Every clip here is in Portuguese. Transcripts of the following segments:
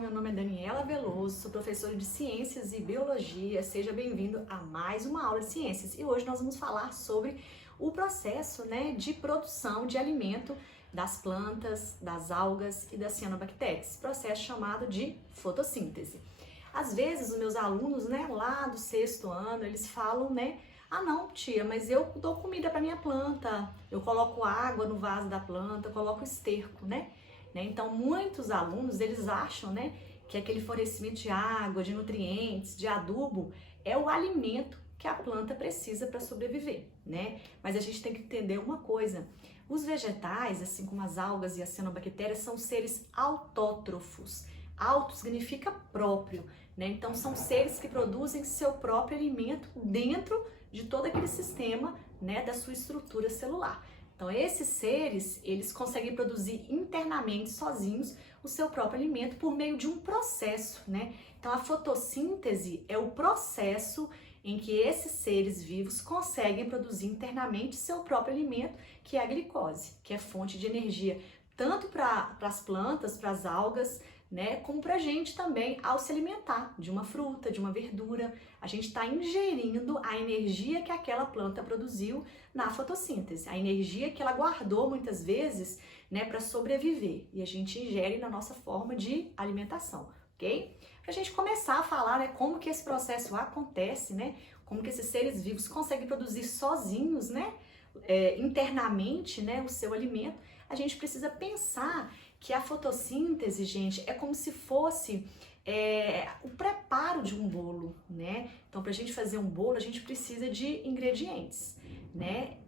meu nome é Daniela Veloso, sou professora de Ciências e Biologia. Seja bem-vindo a mais uma aula de Ciências. E hoje nós vamos falar sobre o processo, de produção de alimento das plantas, das algas e das cianobactérias, processo chamado de fotossíntese. Às vezes os meus alunos, lá do 6º ano, eles falam, ah não, tia, mas eu dou comida para minha planta, eu coloco água no vaso da planta, coloco esterco, Então, muitos alunos, eles acham, que aquele fornecimento de água, de nutrientes, de adubo, é o alimento que a planta precisa para sobreviver, Mas a gente tem que entender uma coisa, os vegetais, assim como as algas e as cianobactérias, são seres autótrofos. Auto significa próprio, Então, são seres que produzem seu próprio alimento dentro de todo aquele sistema, da sua estrutura celular. Então, esses seres, eles conseguem produzir internamente, sozinhos, o seu próprio alimento por meio de um processo, Então, a fotossíntese é o processo em que esses seres vivos conseguem produzir internamente seu próprio alimento, que é a glicose, que é fonte de energia, tanto para as plantas, para as algas, como para a gente também ao se alimentar de uma fruta, de uma verdura. A gente está ingerindo a energia que aquela planta produziu na fotossíntese, a energia que ela guardou muitas vezes, para sobreviver, e a gente ingere na nossa forma de alimentação, ok? Para a gente começar a falar, como que esse processo acontece, como que esses seres vivos conseguem produzir sozinhos, internamente, o seu alimento, a gente precisa pensar que a fotossíntese, gente, é como se fosse o preparo de um bolo, Então, para a gente fazer um bolo, a gente precisa de ingredientes,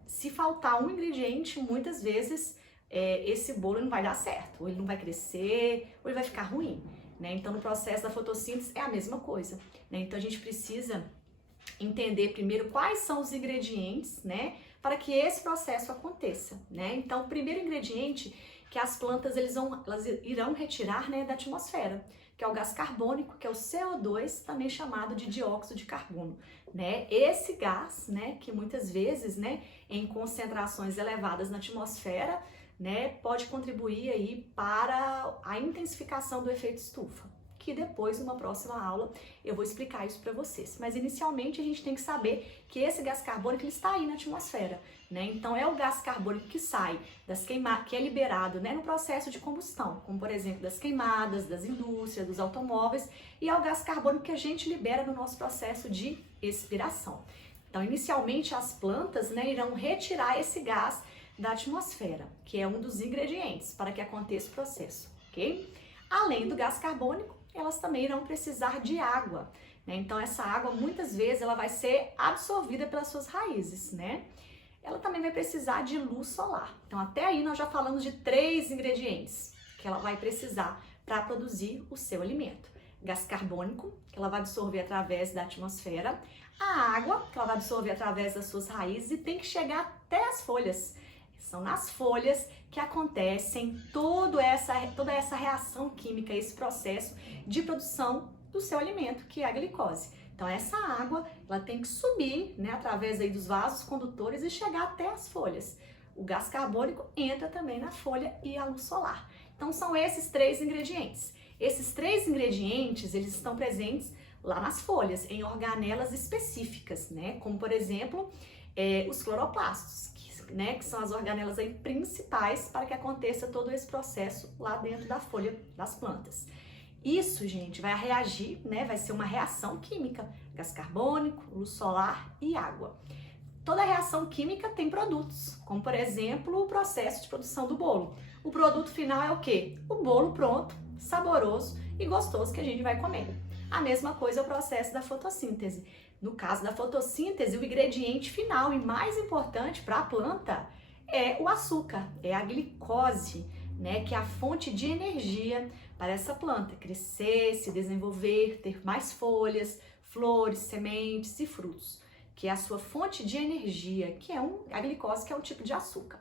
Se faltar um ingrediente, muitas vezes esse bolo não vai dar certo, ou ele não vai crescer, ou ele vai ficar ruim, Então, no processo da fotossíntese é a mesma coisa, Então, a gente precisa entender primeiro quais são os ingredientes, para que esse processo aconteça, Então, o primeiro ingrediente que as plantas elas irão retirar, da atmosfera, que é o gás carbônico, que é o CO2, também chamado de dióxido de carbono, Esse gás, que muitas vezes, em concentrações elevadas na atmosfera, pode contribuir aí para a intensificação do efeito estufa, que depois, numa próxima aula, eu vou explicar isso para vocês. Mas, inicialmente, a gente tem que saber que esse gás carbônico ele está aí na atmosfera, Então, é o gás carbônico que sai das queimadas, que é liberado, no processo de combustão, como, por exemplo, das queimadas, das indústrias, dos automóveis, e é o gás carbônico que a gente libera no nosso processo de expiração. Então, inicialmente, as plantas, irão retirar esse gás da atmosfera, que é um dos ingredientes para que aconteça o processo, ok? Além do gás carbônico, elas também irão precisar de água, Então, essa água, muitas vezes, ela vai ser absorvida pelas suas raízes, Ela também vai precisar de luz solar. Então, até aí nós já falamos de 3 ingredientes que ela vai precisar para produzir o seu alimento. Gás carbônico, que ela vai absorver através da atmosfera, a água, que ela vai absorver através das suas raízes e tem que chegar até as folhas. São nas folhas que acontecem toda essa reação química, esse processo de produção do seu alimento, que é a glicose. Então, essa água, ela tem que subir, através aí dos vasos condutores e chegar até as folhas. O gás carbônico entra também na folha e a luz solar. Então, são esses 3 ingredientes. Esses 3 ingredientes, eles estão presentes lá nas folhas, em organelas específicas, Como, por exemplo, os cloroplastos, que são as organelas aí principais para que aconteça todo esse processo lá dentro da folha das plantas. Isso, gente, vai reagir, vai ser uma reação química, gás carbônico, luz solar e água. Toda reação química tem produtos, como, por exemplo, o processo de produção do bolo. O produto final é o quê? O bolo pronto, saboroso e gostoso que a gente vai comer. A mesma coisa é o processo da fotossíntese. No caso da fotossíntese, o ingrediente final e mais importante para a planta é o açúcar, é a glicose, que é a fonte de energia para essa planta crescer, se desenvolver, ter mais folhas, flores, sementes e frutos, que é a sua fonte de energia, que é a glicose, que é um tipo de açúcar.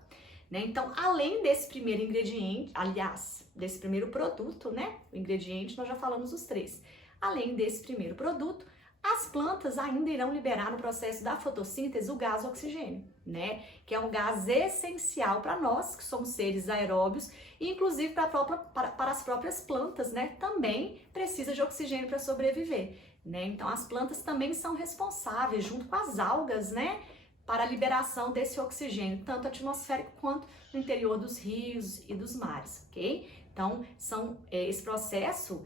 Então, além desse primeiro ingrediente, aliás, desse primeiro produto, o ingrediente, nós já falamos os 3. Além desse primeiro produto, As plantas ainda irão liberar no processo da fotossíntese o gás oxigênio, né? Que é um gás essencial para nós, que somos seres aeróbios, e inclusive para as próprias plantas, né? Também precisa de oxigênio para sobreviver, né? Então as plantas também são responsáveis, junto com as algas, né? Para a liberação desse oxigênio, tanto atmosférico quanto no interior dos rios e dos mares, ok? Então, esse processo,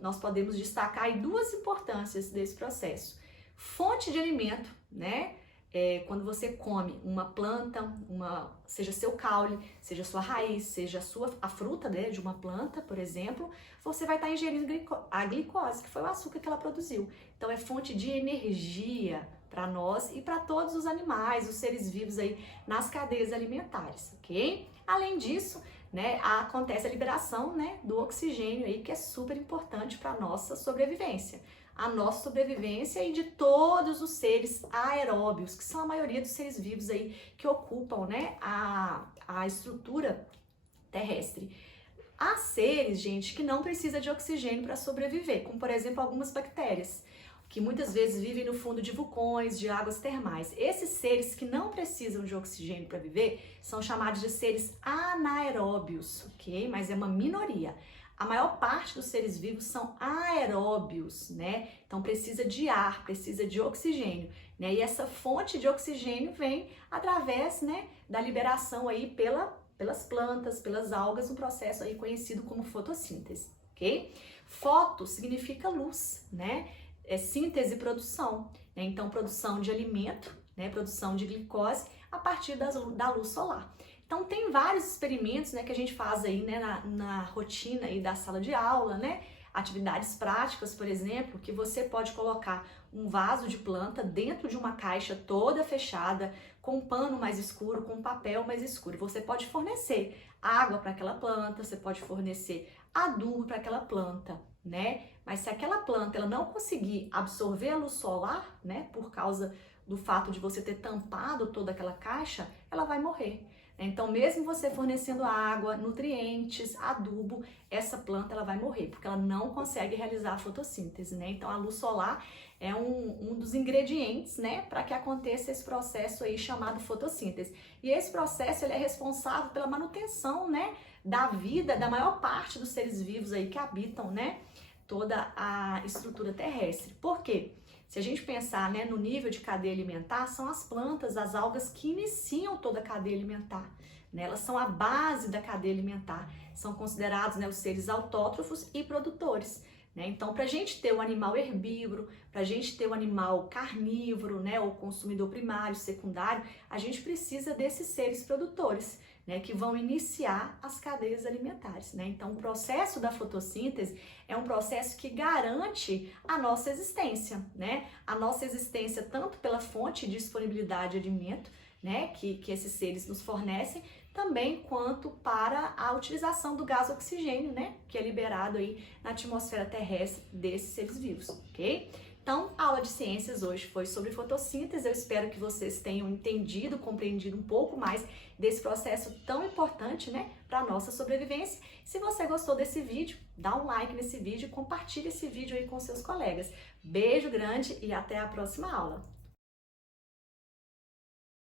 nós podemos destacar aí duas importâncias desse processo. Fonte de alimento, né? Quando você come uma planta, seja seu caule, seja sua raiz, seja a fruta, né, de uma planta, por exemplo, você vai estar ingerindo a glicose, que foi o açúcar que ela produziu. Então, é fonte de energia para nós e para todos os animais, os seres vivos aí nas cadeias alimentares, ok? Além disso, né, acontece a liberação, né, do oxigênio aí, que é super importante para a nossa sobrevivência. A nossa sobrevivência e de todos os seres aeróbios, que são a maioria dos seres vivos aí que ocupam, né, a estrutura terrestre. Há seres, gente, que não precisam de oxigênio para sobreviver, como por exemplo algumas bactérias, que muitas vezes vivem no fundo de vulcões, de águas termais. Esses seres que não precisam de oxigênio para viver são chamados de seres anaeróbios, ok? Mas é uma minoria. A maior parte dos seres vivos são aeróbios, né? Então precisa de ar, precisa de oxigênio, né? E essa fonte de oxigênio vem através, né, da liberação aí pelas plantas, pelas algas, um processo aí conhecido como fotossíntese, ok? Foto significa luz, né? É síntese e produção, né? Então produção de alimento, né? Produção de glicose a partir da luz solar. Então tem vários experimentos, né, que a gente faz aí, né, na rotina aí da sala de aula, né? Atividades práticas, por exemplo, que você pode colocar um vaso de planta dentro de uma caixa toda fechada, com um pano mais escuro, com um papel mais escuro. Você pode fornecer água para aquela planta, você pode fornecer adubo para aquela planta, né? Mas se aquela planta ela não conseguir absorver a luz solar, né, por causa do fato de você ter tampado toda aquela caixa, ela vai morrer. Então, mesmo você fornecendo água, nutrientes, adubo, essa planta ela vai morrer, porque ela não consegue realizar a fotossíntese, né? Então, a luz solar é um dos ingredientes, né, para que aconteça esse processo aí chamado fotossíntese. E esse processo ele é responsável pela manutenção, né, da vida da maior parte dos seres vivos aí que habitam, né, toda a estrutura terrestre. Por quê? Se a gente pensar, né, no nível de cadeia alimentar, são as plantas, as algas que iniciam toda a cadeia alimentar, né? Elas são a base da cadeia alimentar, são considerados, né, os seres autótrofos e produtores, né? Então, para a gente ter um animal herbívoro, para a gente ter um animal carnívoro, né, ou consumidor primário, secundário, a gente precisa desses seres produtores, né, que vão iniciar as cadeias alimentares, né? Então, o processo da fotossíntese é um processo que garante a nossa existência, né? A nossa existência tanto pela fonte de disponibilidade de alimento, né, que esses seres nos fornecem, também quanto para a utilização do gás oxigênio, né, que é liberado aí na atmosfera terrestre desses seres vivos, ok? Então, a aula de ciências hoje foi sobre fotossíntese. Eu espero que vocês tenham entendido, compreendido um pouco mais desse processo tão importante, né, para a nossa sobrevivência. Se você gostou desse vídeo, dá um like nesse vídeo e compartilhe esse vídeo aí com seus colegas. Beijo grande e até a próxima aula!